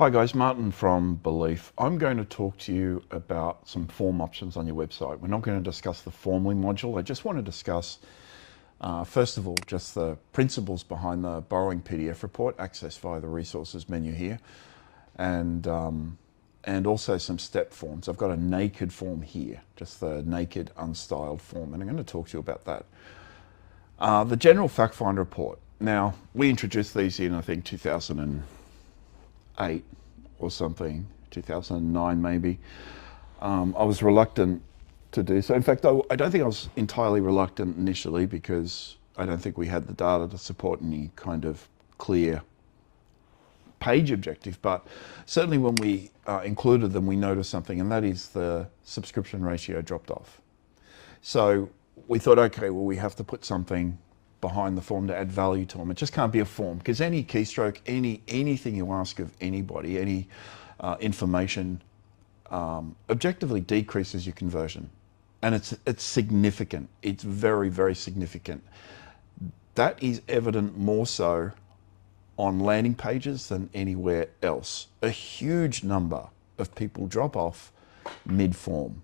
Hi guys, Martin from Belief. I'm going to talk to you about some form options on your website. We're not going to discuss the Formally module. I just want to discuss, first of all, just the principles behind the borrowing PDF report, accessed via the resources menu here, and also some step forms. I've got a naked form here, just the naked, unstyled form, and I'm going to talk to you about that. The general fact find report. Now, we introduced these in, I think, 2008 or something, 2009 maybe. I was reluctant to do so. In fact, I don't think I was entirely reluctant initially because I don't think we had the data to support any kind of clear page objective, but certainly when we included them, we noticed something, and that is the subscription ratio dropped off. So we thought, okay, well, we have to put something behind the form to add value to them. It just can't be a form, because any keystroke, anything you ask of anybody, any information, objectively decreases your conversion. And it's significant. It's very, very significant. That is evident more so on landing pages than anywhere else. A huge number of people drop off mid-form.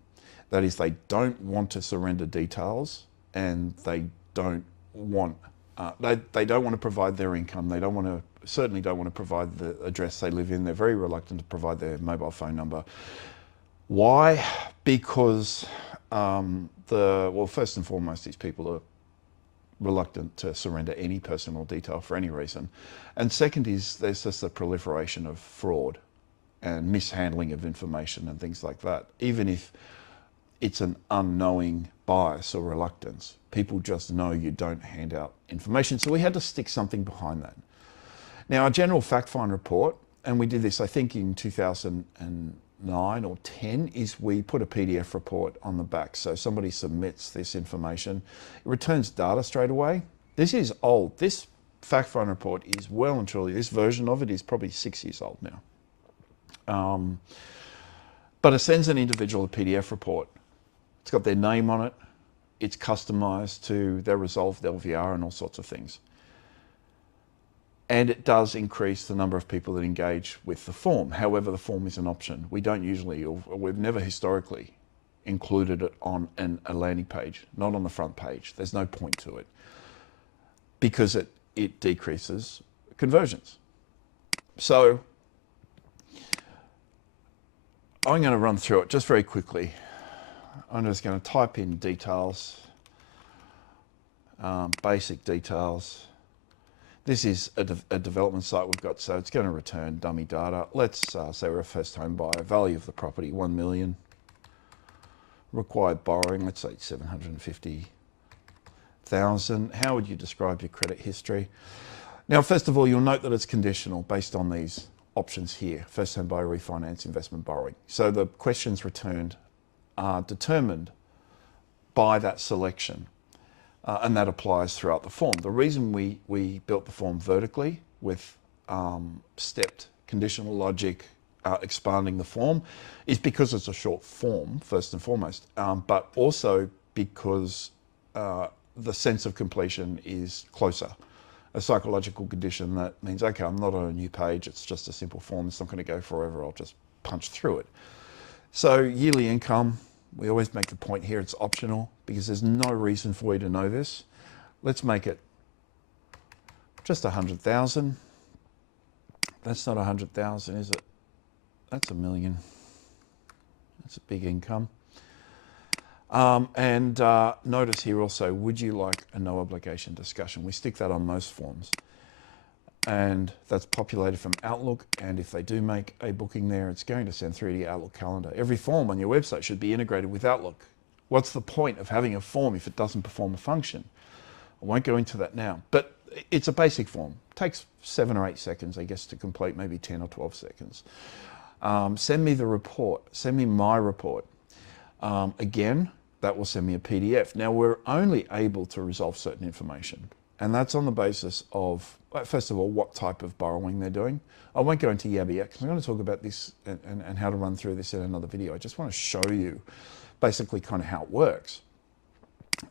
That is, they don't want to surrender details, and they don't want they don't want to provide their income. They certainly don't want to provide the address they live in. They're very reluctant to provide their mobile phone number. Why? Because well, first and foremost, these people are reluctant to surrender any personal detail for any reason, and second is there's just a proliferation of fraud and mishandling of information and things like that. Even if it's an unknowing bias or reluctance, people just know you don't hand out information. So we had to stick something behind that. Now, our general fact find report, and we did this, I think, in 2009 or 10, is we put a PDF report on the back. So somebody submits this information, it returns data straight away. This is old. This fact find report is well and truly, this version of it is probably 6 years old now. But it sends an individual a PDF report. It's got their name on it. It's customized to their resolved LVR and all sorts of things. And it does increase the number of people that engage with the form. However, the form is an option. We don't usually, or we've never historically included it on a landing page, not on the front page. There's no point to it because it decreases conversions. So I'm going to run through it just very quickly. I'm just going to type in details, basic details. This is a development site we've got, so it's going to return dummy data. Let's say we're a first home buyer. Value of the property, 1 million. Required borrowing, let's say 750,000. How would you describe your credit history? Now, first of all, you'll note that it's conditional based on these options here. First home buyer, refinance, investment borrowing. So the questions returned are determined by that selection, and that applies throughout the form. The reason we built the form vertically with stepped conditional logic expanding the form is because it's a short form, first and foremost, but also because the sense of completion is closer. A psychological condition that means, okay, I'm not on a new page, it's just a simple form, it's not going to go forever, I'll just punch through it. So yearly income, we always make the point here, it's optional because there's no reason for you to know this. Let's make it just 100,000. That's not 100,000, is it? That's 1 million. That's a big income. Notice here also, would you like a no obligation discussion? We stick that on most forms. And that's populated from Outlook, and if they do make a booking there, it's going to send through to your Outlook calendar. Every form on your website should be integrated with Outlook. What's the point of having a form if it doesn't perform a function? I won't go into that now, but it's a basic form. It takes 7 or 8 seconds, I guess, to complete, maybe 10 or 12 seconds. Send me the report, send me my report. Again, that will send me a PDF. Now, we're only able to resolve certain information, and that's on the basis of, first of all, what type of borrowing they're doing. I won't go into yabby yet because I'm going to talk about this and how to run through this in another video. I just want to show you basically kind of how it works.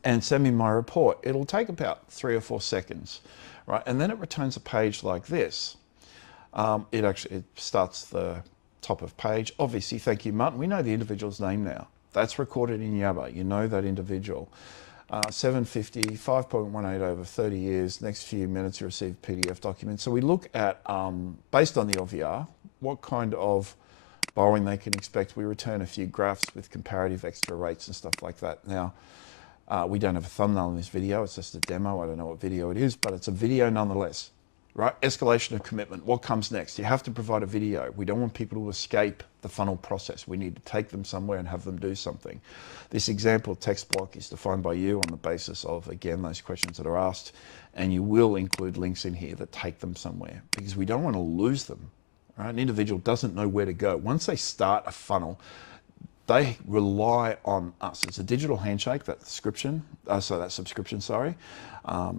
And send me my report. It'll take about 3 or 4 seconds, right? And then it returns a page like this. It starts the top of page. Obviously, thank you, Martin. We know the individual's name now. That's recorded in Yabba. You know that individual. 750, 5.18 over 30 years. Next few minutes, you receive PDF documents. So we look at, based on the OVR, what kind of borrowing they can expect. We return a few graphs with comparative extra rates and stuff like that. Now, we don't have a thumbnail in this video. It's just a demo. I don't know what video it is, but it's a video nonetheless. Right? Escalation of commitment. What comes next? You have to provide a video. We don't want people to escape the funnel process. We need to take them somewhere and have them do something. This example text block is defined by you on the basis of, again, those questions that are asked, and you will include links in here that take them somewhere because we don't want to lose them. Right? An individual doesn't know where to go. Once they start a funnel, they rely on us. It's a digital handshake. That subscription,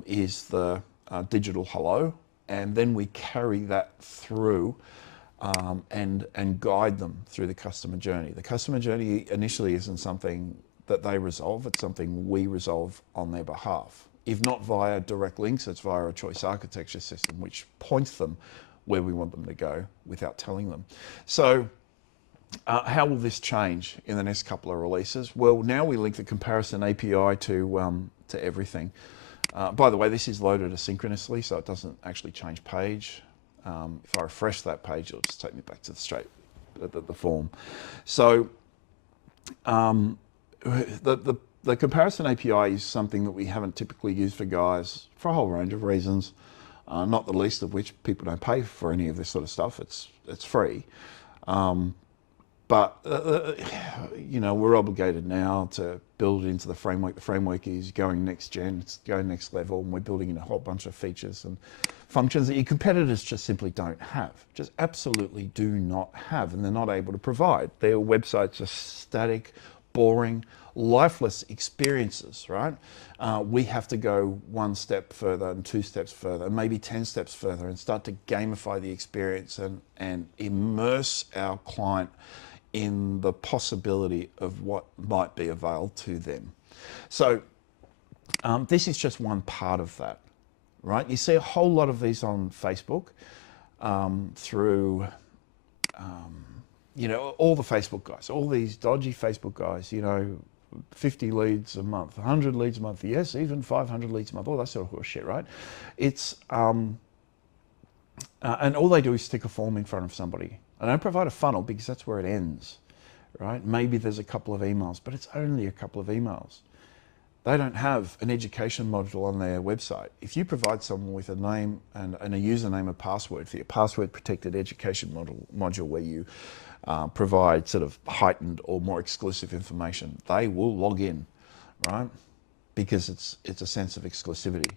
is the digital hello. And then we carry that through and guide them through the customer journey. The customer journey initially isn't something that they resolve, it's something we resolve on their behalf. If not via direct links, it's via a choice architecture system, which points them where we want them to go without telling them. So how will this change in the next couple of releases? Well, now we link the comparison API to everything. By the way, this is loaded asynchronously, so it doesn't actually change page. If I refresh that page, it'll just take me back to the form. So the comparison API is something that we haven't typically used for guys for a whole range of reasons, not the least of which people don't pay for any of this sort of stuff. It's free. But, you know, we're obligated now to build it into the framework. The framework is going next gen, it's going next level, and we're building in a whole bunch of features and functions that your competitors just simply don't have, just absolutely do not have, and they're not able to provide. Their websites are static, boring, lifeless experiences, right? We have to go one step further and 2 steps further, and maybe 10 steps further, and start to gamify the experience and immerse our client in the possibility of what might be available to them. So this is just one part of that, right? You see a whole lot of these on Facebook through, you know, all the Facebook guys, all these dodgy Facebook guys, you know, 50 leads a month, 100 leads a month, yes, even 500 leads a month, all that sort of horse shit, right? It's, and all they do is stick a form in front of somebody. I don't provide a funnel because that's where it ends, right? Maybe there's a couple of emails, but it's only a couple of emails. They don't have an education module on their website. If you provide someone with a name and a username and password for your password protected education module where you provide sort of heightened or more exclusive information, they will log in, right? Because it's a sense of exclusivity.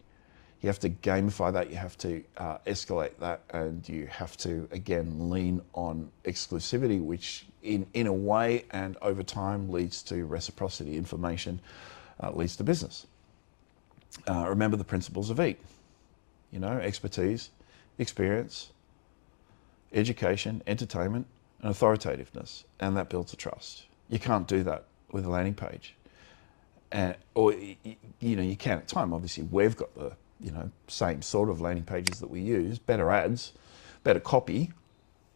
You have to gamify that, you have to escalate that, and you have to, again, lean on exclusivity, which in a way and over time leads to reciprocity. Information leads to business. Remember the principles of EAT, you know, expertise, experience, education, entertainment, and authoritativeness, and that builds a trust. You can't do that with a landing page. Or, you know, you can at time. Obviously, we've got the, you know, same sort of landing pages that we use, better ads, better copy,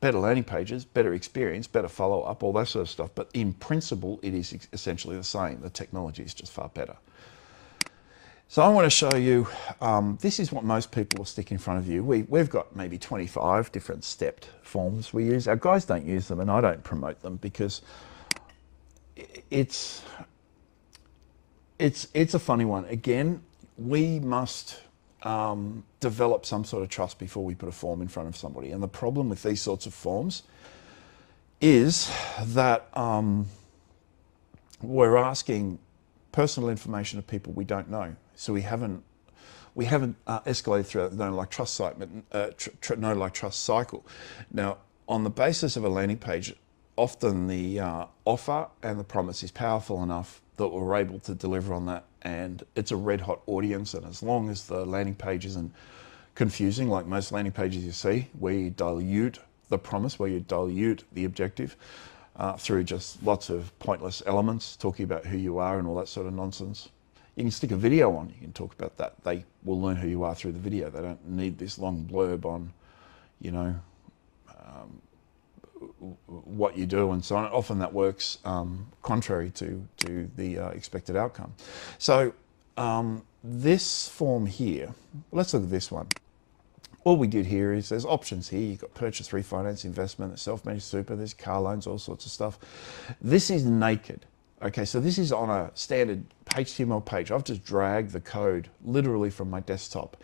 better landing pages, better experience, better follow-up, all that sort of stuff. But in principle, it is essentially the same. The technology is just far better. So I want to show you, this is what most people will stick in front of you. We've got maybe 25 different stepped forms we use. Our guys don't use them, and I don't promote them because it's a funny one. Again, we must develop some sort of trust before we put a form in front of somebody. And the problem with these sorts of forms is that we're asking personal information of people we don't know. So we haven't escalated through the know like trust cycle. Now, on the basis of a landing page, often the offer and the promise is powerful enough that we're able to deliver on that, and it's a red hot audience. And as long as the landing page isn't confusing, like most landing pages you see, where you dilute the promise, where you dilute the objective through just lots of pointless elements, talking about who you are and all that sort of nonsense. You can stick a video on, you can talk about that. They will learn who you are through the video. They don't need this long blurb on, you know, what you do and so on. Often that works contrary to the expected outcome. So this form here, let's look at this one. All we did here is there's options here. You've got purchase, refinance, investment, self-managed super, there's car loans, all sorts of stuff. This is naked. Okay, so this is on a standard HTML page. I've just dragged the code literally from my desktop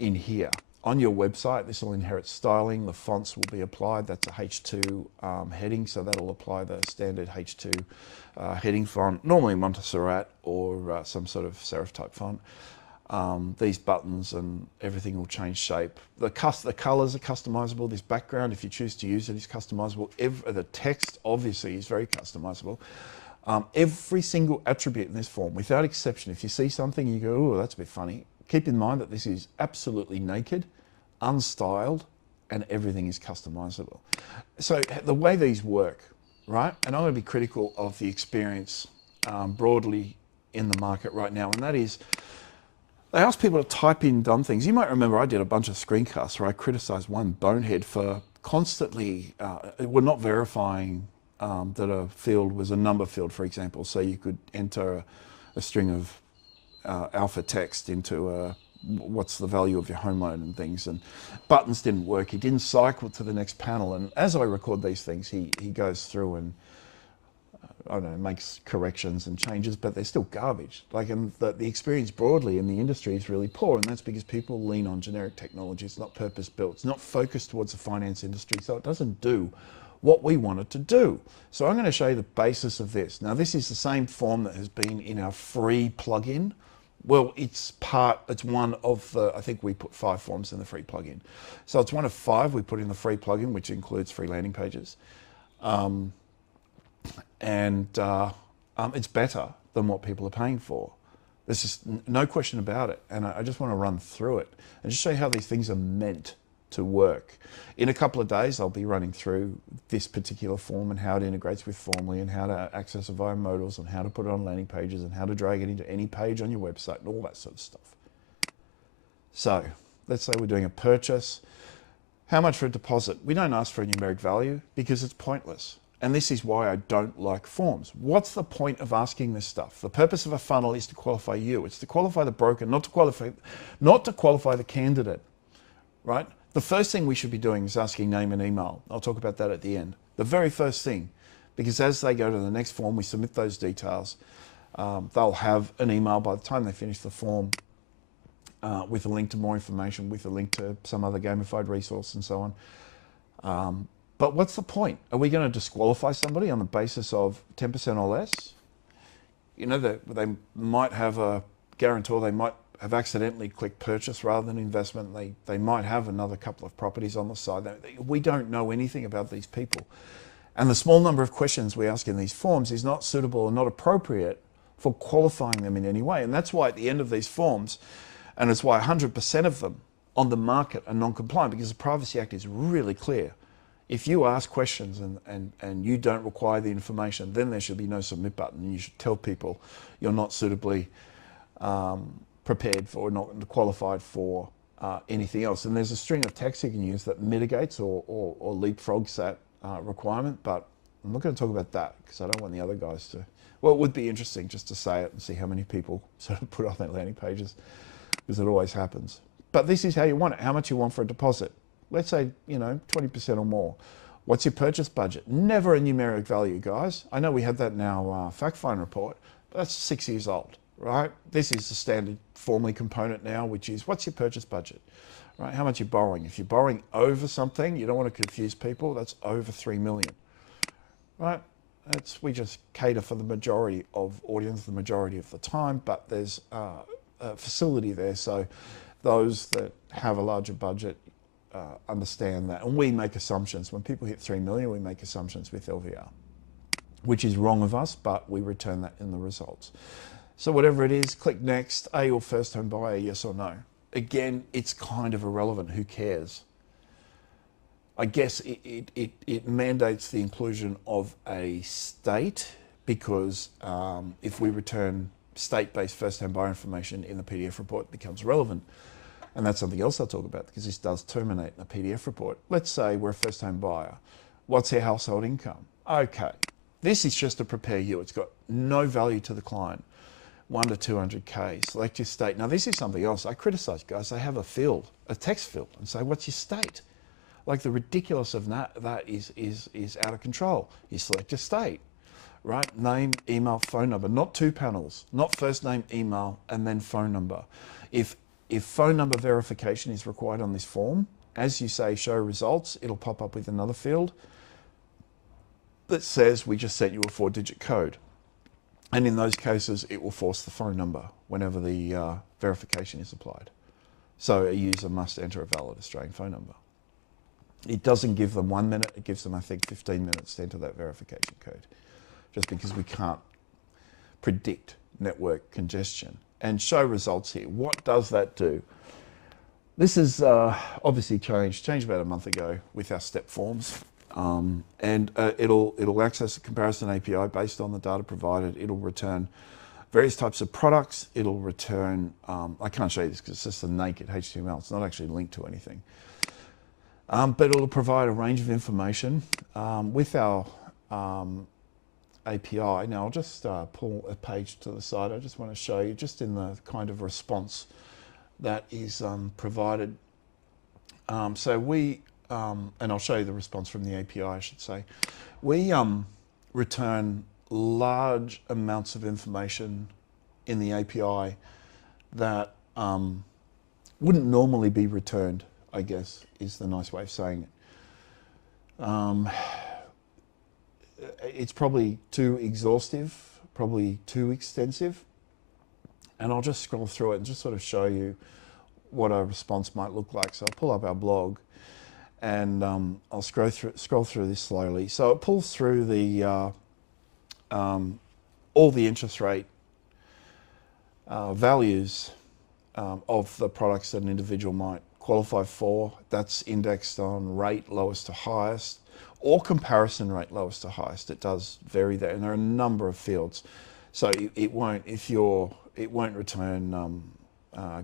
in here. On your website, this will inherit styling. The fonts will be applied. That's a H2 heading, so that'll apply the standard H2 heading font, normally Montserrat or some sort of serif type font. These buttons and everything will change shape. The colors are customizable. This background, if you choose to use it, is customizable. The text, obviously, is very customizable. Every single attribute in this form, without exception, if you see something, you go, oh, that's a bit funny. Keep in mind that this is absolutely naked, unstyled, and everything is customizable. So the way these work, right? And I'm going to be critical of the experience broadly in the market right now, and that is, they ask people to type in dumb things. You might remember I did a bunch of screencasts where I criticized one bonehead for constantly, we're not verifying that a field was a number field, for example. So you could enter a string of alpha text into what's the value of your home loan and things, and buttons didn't work. He didn't cycle to the next panel. And as I record these things, he goes through and I don't know, makes corrections and changes, but they're still garbage. Like, and the experience broadly in the industry is really poor, and that's because people lean on generic technology. It's not purpose-built. It's not focused towards the finance industry, so it doesn't do what we want it to do. So I'm going to show you the basis of this. Now, this is the same form that has been in our free plugin. Well, it's one of the, I think we put 5 forms in the free plugin. So it's one of 5 we put in the free plugin, which includes free landing pages. It's better than what people are paying for. There's just no question about it. And I just want to run through it and just show you how these things are meant to work. In a couple of days, I'll be running through this particular form and how it integrates with Formally and how to access it via modals and how to put it on landing pages and how to drag it into any page on your website and all that sort of stuff. So let's say we're doing a purchase. How much for a deposit? We don't ask for a numeric value because it's pointless. And this is why I don't like forms. What's the point of asking this stuff? The purpose of a funnel is to qualify you. It's to qualify the broker, not to qualify the candidate, right? The first thing we should be doing is asking name and email. I'll talk about that at the end. The very first thing, because as they go to the next form, we submit those details. They'll have an email by the time they finish the form with a link to more information, with a link to some other gamified resource and so on. But what's the point? Are we going to disqualify somebody on the basis of 10% or less? You know, they might have a guarantor, they might have accidentally clicked purchase rather than investment. They might have another couple of properties on the side. We don't know anything about these people. And the small number of questions we ask in these forms is not suitable or not appropriate for qualifying them in any way. And that's why at the end of these forms, and it's why 100% of them on the market are non-compliant, because the Privacy Act is really clear. If you ask questions and you don't require the information, then there should be no submit button. And you should tell people you're not suitably prepared for, not qualified for anything else. And there's a string of text you can use that mitigates or leapfrogs that requirement, but I'm not going to talk about that because I don't want the other guys to. Well, it would be interesting just to say it and see how many people sort of put on their landing pages, because it always happens. But this is how you want it, how much you want for a deposit. Let's say, 20% or more. What's your purchase budget? Never a numeric value, guys. I know we have that in our fact find report, but that's 6 years old, right? This is the standard Formally component now, which is what's your purchase budget, right? How much you're borrowing. If you're borrowing over something, you don't want to confuse people, that's over 3 million, right? We just cater for the majority of audience the majority of the time, but there's a facility there. So those that have a larger budget understand that. And we make assumptions. When people hit 3 million, we make assumptions with LVR, which is wrong of us, but we return that in the results. So whatever it is, click next. Are you a first home buyer, yes or no? Again, it's kind of irrelevant. Who cares? I guess it mandates the inclusion of a state, because if we return state-based first home buyer information in the PDF report, it becomes relevant. And that's something else I'll talk about, because this does terminate in the PDF report. Let's say we're a first home buyer. What's their household income? Okay, this is just to prepare you. It's got no value to the client. 1 to 200K, select your state. Now this is something else. I criticize guys, they have a field, a text field, and say, what's your state? Like the ridiculous of that is out of control. You select your state, right? Name, email, phone number, not 2 panels, not first name, email, and then phone number. If phone number verification is required on this form, as you say, show results, it'll pop up with another field that says we just sent you a 4-digit code. And in those cases, it will force the phone number whenever the verification is applied. So a user must enter a valid Australian phone number. It doesn't give them 1 minute, it gives them, I think, 15 minutes to enter that verification code, just because we can't predict network congestion. And show results here. What does that do? This is obviously changed about a month ago with our step forms. It'll access a comparison API based on the data provided. It'll return various types of products. It'll return, I can't show you this because it's just a naked HTML. It's not actually linked to anything. But it'll provide a range of information with our API. Now I'll just pull a page to the side. I just want to show you just in the kind of response that is provided. So we, and I'll show you the response from the API, I should say. We return large amounts of information in the API that wouldn't normally be returned, I guess, is the nice way of saying it. It's probably too exhaustive, probably too extensive. And I'll just scroll through it and just sort of show you what a response might look like. So I'll pull up our blog and I'll scroll through this slowly. So it pulls through the all the interest rate values of the products that an individual might qualify for. That's indexed on rate lowest to highest, or comparison rate lowest to highest. It does vary there, and there are a number of fields. So it won't return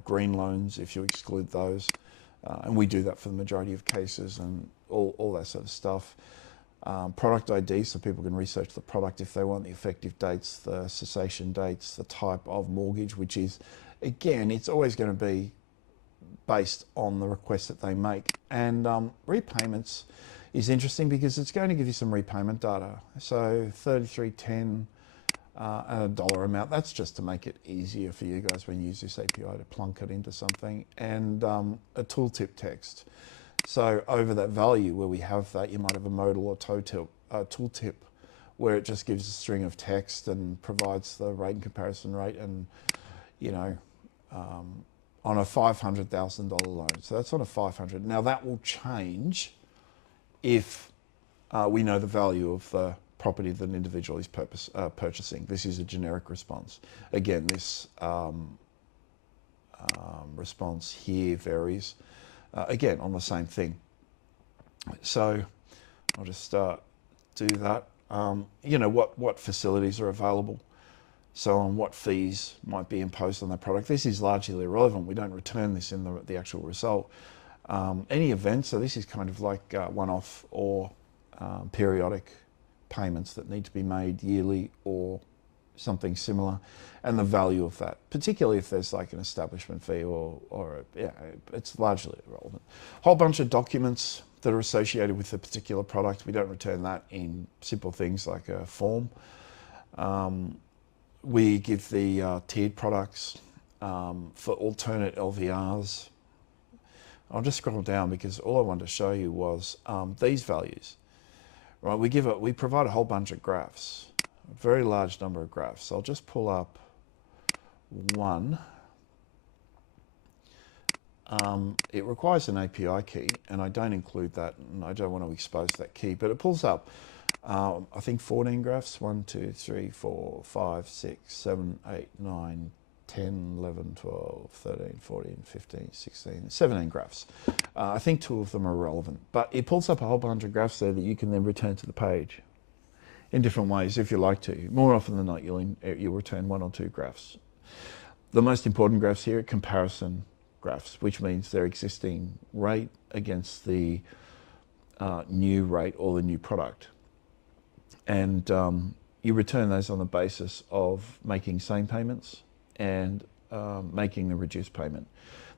green loans if you exclude those, and we do that for the majority of cases, and all that sort of stuff. Product ID, so people can research the product if they want, the effective dates, the cessation dates, the type of mortgage, which is, again, it's always going to be based on the request that they make. And repayments is interesting because it's going to give you some repayment data. So 3310 and a dollar amount. That's just to make it easier for you guys when you use this API to plunk it into something. And a tooltip text. So over that value where we have that, you might have a modal or tooltip where it just gives a string of text and provides the rate and comparison rate, and you know, on a $500,000 loan. So that's on a 500. Now that will change if we know the value of the property that an individual is purchasing. This is a generic response. Again, this response here varies, again, on the same thing. So I'll just do that. You know, what facilities are available, so on what fees might be imposed on the product. This is largely irrelevant. We don't return this in the actual result. Any events, so this is kind of like one-off or periodic payments that need to be made yearly or something similar, and the value of that, particularly if there's like an establishment fee or yeah, it's largely irrelevant. Whole bunch of documents that are associated with a particular product. We don't return that in simple things like a form. We give the tiered products for alternate LVRs. I'll just scroll down because all I wanted to show you was these values. Right, we provide a whole bunch of graphs, a very large number of graphs. So I'll just pull up one. It requires an API key, and I don't include that, and I don't want to expose that key, but it pulls up, I think 14 graphs, 1, 2, 3, 4, 5, 6, 7, 8, 9, 10, 11, 12, 13, 14, 15, 16, 17 graphs. I think 2 of them are relevant, but it pulls up a whole bunch of graphs there that you can then return to the page in different ways if you like to. More often than not, you'll return 1 or 2 graphs. The most important graphs here are comparison graphs, which means their existing rate against the new rate or the new product. And you return those on the basis of making same payments and making the reduced payment.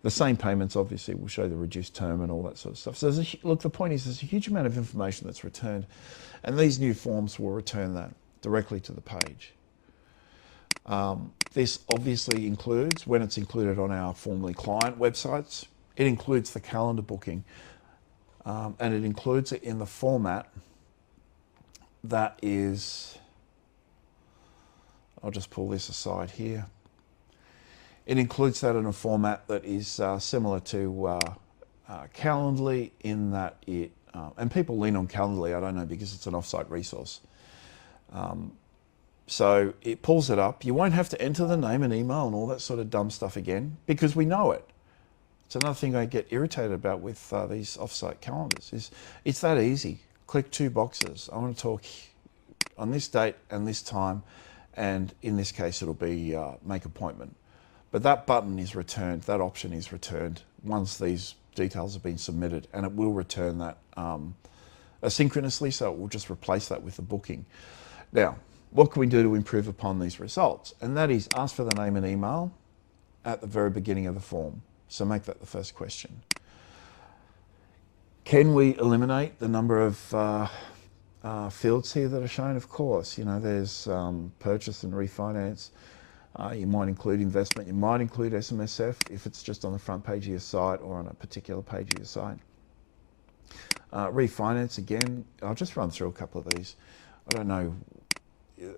The same payments obviously will show the reduced term and all that sort of stuff. So look, the point is there's a huge amount of information that's returned, and these new forms will return that directly to the page. This obviously includes, when it's included on our formerly client websites, it includes the calendar booking, and it includes it in the format that is, I'll just pull this aside here. It includes that in a format that is similar to Calendly, in that it, and people lean on Calendly, I don't know, because it's an offsite resource. So it pulls it up. You won't have to enter the name and email and all that sort of dumb stuff again, because we know it. It's another thing I get irritated about with these offsite calendars is it's that easy. Click 2 boxes. I want to talk on this date and this time, and in this case it'll be make appointment. But that button is returned, that option is returned once these details have been submitted, and it will return that asynchronously, so it will just replace that with the booking. Now, what can we do to improve upon these results? And that is ask for the name and email at the very beginning of the form. So make that the first question. Can we eliminate the number of fields here that are shown? Of course. You know, there's purchase and refinance. You might include investment. You might include SMSF if it's just on the front page of your site or on a particular page of your site. Refinance, again, I'll just run through a couple of these. I don't know.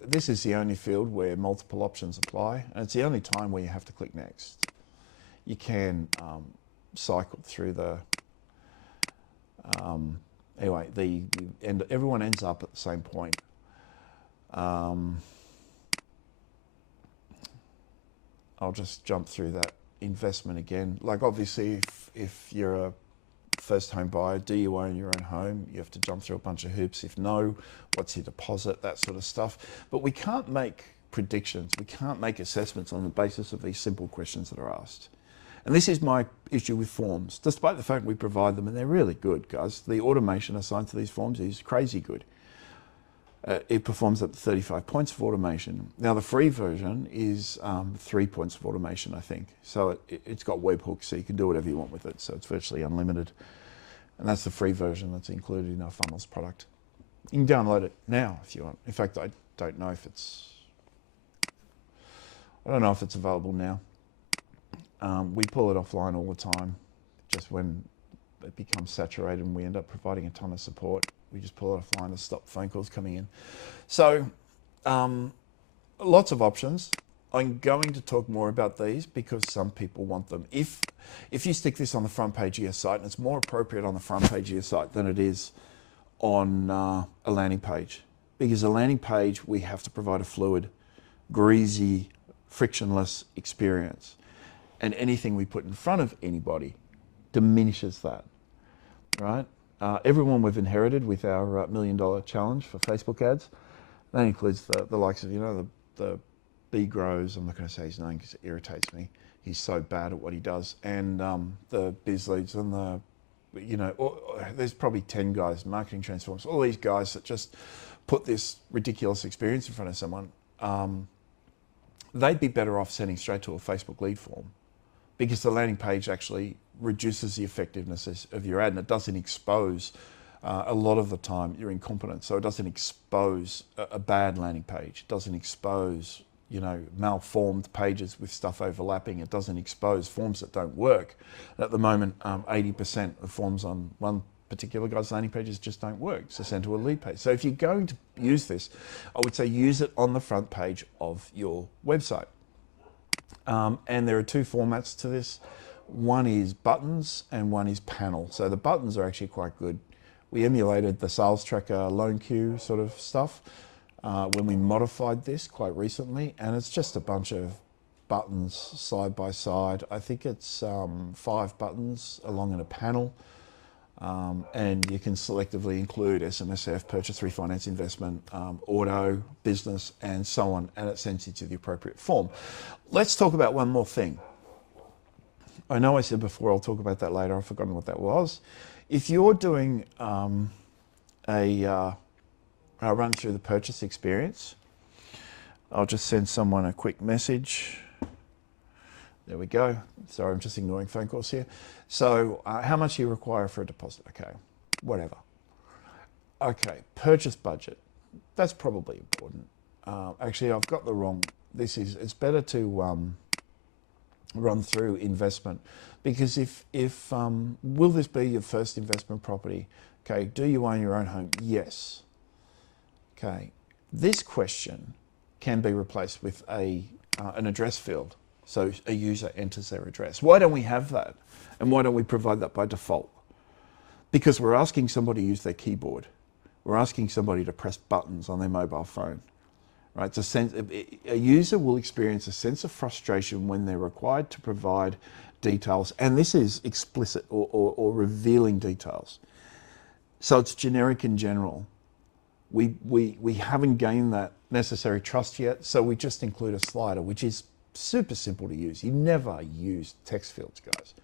This is the only field where multiple options apply, and it's the only time where you have to click next. You can cycle through the, anyway, everyone ends up at the same point. I'll just jump through that. Investment again. Like obviously if you're a first home buyer, do you own your own home? You have to jump through a bunch of hoops. If no, what's your deposit? That sort of stuff. But we can't make predictions. We can't make assessments on the basis of these simple questions that are asked. And this is my issue with forms, despite the fact we provide them, and they're really good, guys. The automation assigned to these forms is crazy good. It performs up to 35 points of automation. Now the free version is 3 points of automation, I think. So it's got webhooks, so you can do whatever you want with it. So it's virtually unlimited. And that's the free version that's included in our funnels product. You can download it now if you want. In fact, I don't know if it's available now. We pull it offline all the time, just when it becomes saturated and we end up providing a ton of support. We just pull it offline to stop phone calls coming in. So lots of options. I'm going to talk more about these because some people want them. If you stick this on the front page of your site, and it's more appropriate on the front page of your site than it is on a landing page, because a landing page, we have to provide a fluid, greasy, frictionless experience. And anything we put in front of anybody diminishes that, right? Everyone we've inherited with our $1 million challenge for Facebook ads, that includes the likes of, you know, the B Grows, I'm not going to say his name because it irritates me. He's so bad at what he does. And the Biz Leads and the, you know, there's probably 10 guys, Marketing Transforms, all these guys that just put this ridiculous experience in front of someone. They'd be better off sending straight to a Facebook lead form, because the landing page actually reduces the effectiveness of your ad, and it doesn't expose a lot of the time your incompetence. So it doesn't expose a bad landing page. It doesn't expose, you know, malformed pages with stuff overlapping. It doesn't expose forms that don't work. At the moment, 80% of forms on one particular guy's landing pages just don't work to send to a lead page. So if you're going to use this, I would say use it on the front page of your website. And there are 2 formats to this. One is buttons and one is panel. So the buttons are actually quite good. We emulated the sales tracker loan queue sort of stuff when we modified this quite recently, and it's just a bunch of buttons side by side. I think it's 5 buttons along in a panel, and you can selectively include SMSF, purchase, refinance, investment, auto, business, and so on, and it sends you to the appropriate form. Let's talk about one more thing. I know I said before I'll talk about that later. I've forgotten what that was. If you're doing a run through the purchase experience, I'll just send someone a quick message. There we go. Sorry, I'm just ignoring phone calls here. So how much do you require for a deposit? Okay, whatever. Okay, purchase budget. That's probably important. Actually, I've got the wrong, it's better to run through investment, because if will this be your first investment property? Okay, do you own your own home? Yes. Okay, this question can be replaced with an address field. So a user enters their address. Why don't we have that? And why don't we provide that by default? Because we're asking somebody to use their keyboard. We're asking somebody to press buttons on their mobile phone. Right? A user will experience a sense of frustration when they're required to provide details, and this is explicit or revealing details. So it's generic in general. We haven't gained that necessary trust yet, so we just include a slider, which is super simple to use. You never use text fields, guys.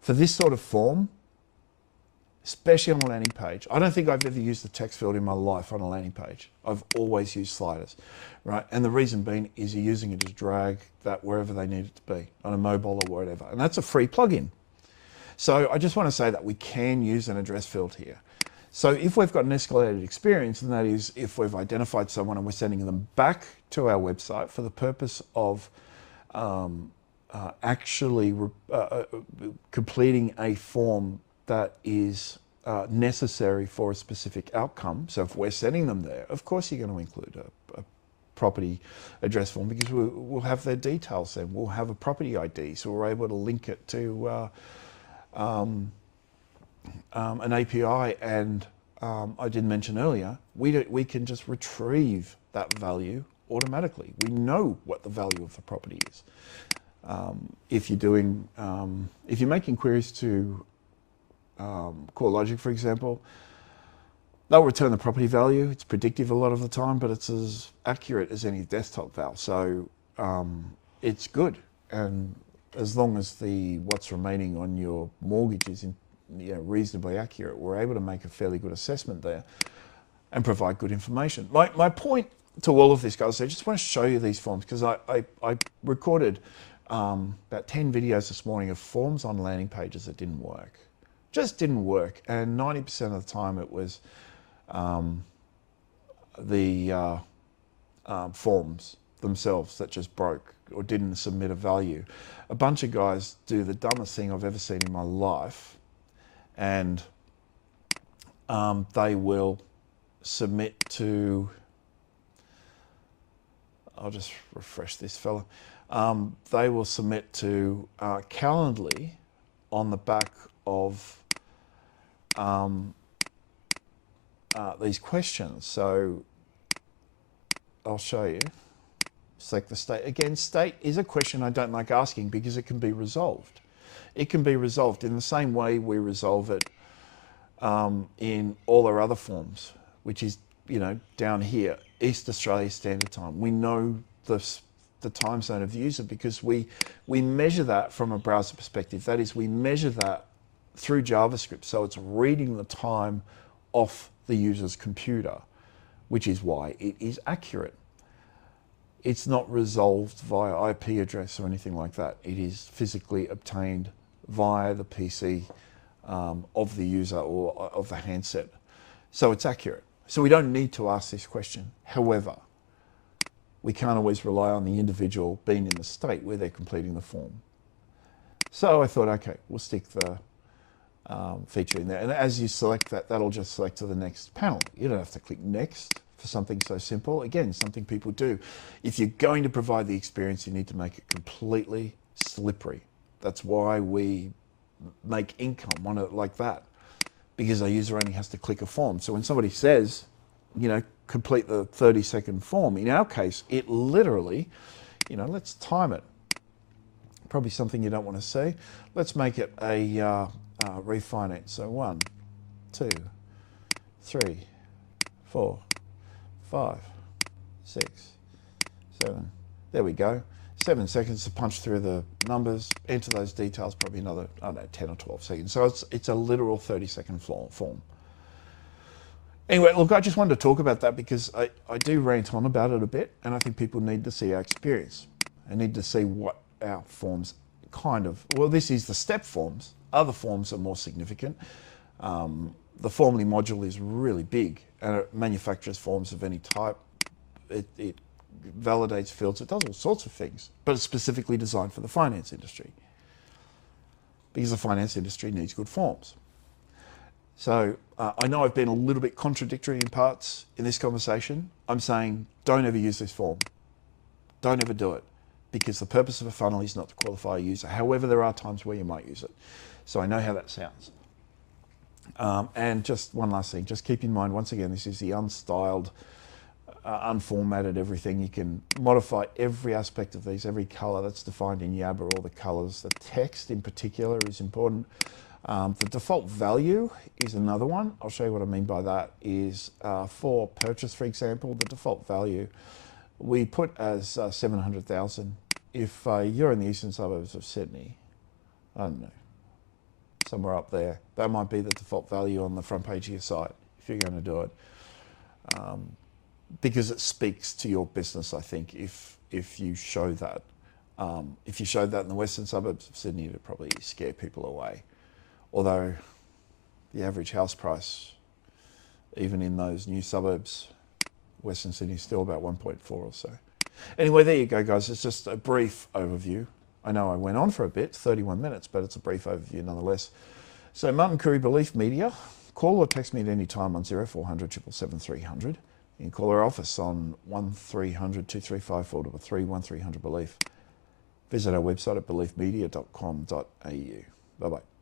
For this sort of form, especially on a landing page, I don't think I've ever used the text field in my life on a landing page. I've always used sliders, right? And the reason being is you're using it to drag that wherever they need it to be, on a mobile or whatever. And that's a free plugin. So I just want to say that we can use an address field here. So if we've got an escalated experience, and that is if we've identified someone and we're sending them back to our website for the purpose of actually completing a form that is necessary for a specific outcome. So if we're sending them there, of course you're going to include a property address form, because we'll have their details then. We'll have a property ID, so we're able to link it to an API, and I did mention earlier, we can just retrieve that value automatically. We know what the value of the property is. If you're making queries to CoreLogic, for example, they'll return the property value. It's predictive a lot of the time, but it's as accurate as any desktop val. So it's good, and as long as what's remaining on your mortgage is reasonably accurate, we're able to make a fairly good assessment there and provide good information. My point to all of this, guys, I just want to show you these forms, because I recorded about 10 videos this morning of forms on landing pages that didn't work. Just didn't work, and 90% of the time it was the forms themselves that just broke or didn't submit a value. A bunch of guys do the dumbest thing I've ever seen in my life, and they will submit to, I'll just refresh this fella, they will submit to Calendly on the back of these questions. So I'll show you. Select the state. Again, state is a question I don't like asking, because it can be resolved. It can be resolved in the same way we resolve it in all our other forms, which is, down here, East Australia Standard Time. We know the time zone of the user, because we measure that from a browser perspective. That is, we measure that through JavaScript, so it's reading the time off the user's computer, which is why it is accurate. It's not resolved via IP address or anything like that. It is physically obtained via the PC of the user or of the handset. So it's accurate. So we don't need to ask this question. However, we can't always rely on the individual being in the state where they're completing the form. So I thought, okay, we'll stick the feature in there. And as you select that, that'll just select to the next panel. You don't have to click next for something so simple. Again, something people do. If you're going to provide the experience, you need to make it completely slippery. That's why we make income on it like that, because our user only has to click a form. So when somebody says, complete the 30-second form, in our case, it literally, let's time it. Probably something you don't want to see. Let's make it a refinance. So 1, 2, 3, 4, 5, 6, 7. There we go. 7 seconds to punch through the numbers, enter those details, probably another, I don't know, 10 or 12 seconds. So it's a literal 30-second form. Anyway, look, I just wanted to talk about that because I do rant on about it a bit, and I think people need to see our experience. They need to see what our forms kind of, well, this is the step forms. Other forms are more significant. The formally module is really big, and it manufactures forms of any type. It validates fields, it does all sorts of things, but it's specifically designed for the finance industry because the finance industry needs good forms. So I know I've been a little bit contradictory in parts in this conversation. I'm saying don't ever use this form. Don't ever do it, because the purpose of a funnel is not to qualify a user. However, there are times where you might use it. So I know how that sounds. And just one last thing, just keep in mind, once again, this is the unstyled, unformatted everything. You can modify every aspect of these, every color that's defined in YAB are all the colors. The text in particular is important. The default value is another one. I'll show you what I mean by that. Is for purchase, for example, the default value we put as 700,000. If you're in the eastern suburbs of Sydney, I don't know, somewhere up there, that might be the default value on the front page of your site if you're going to do it, because it speaks to your business. I think if you show that, if you showed that in the western suburbs of Sydney, it would probably scare people away. Although the average house price, even in those new suburbs, Western Sydney, is still about 1.4 or so. Anyway, there you go, guys. It's just a brief overview. I know I went on for a bit, 31 minutes, but it's a brief overview nonetheless. So Martin Curry, Belief Media. Call or text me at any time on 0400 777 300. You can call our office on 1300 235 433 1300 Belief. Visit our website at beliefmedia.com.au. Bye-bye.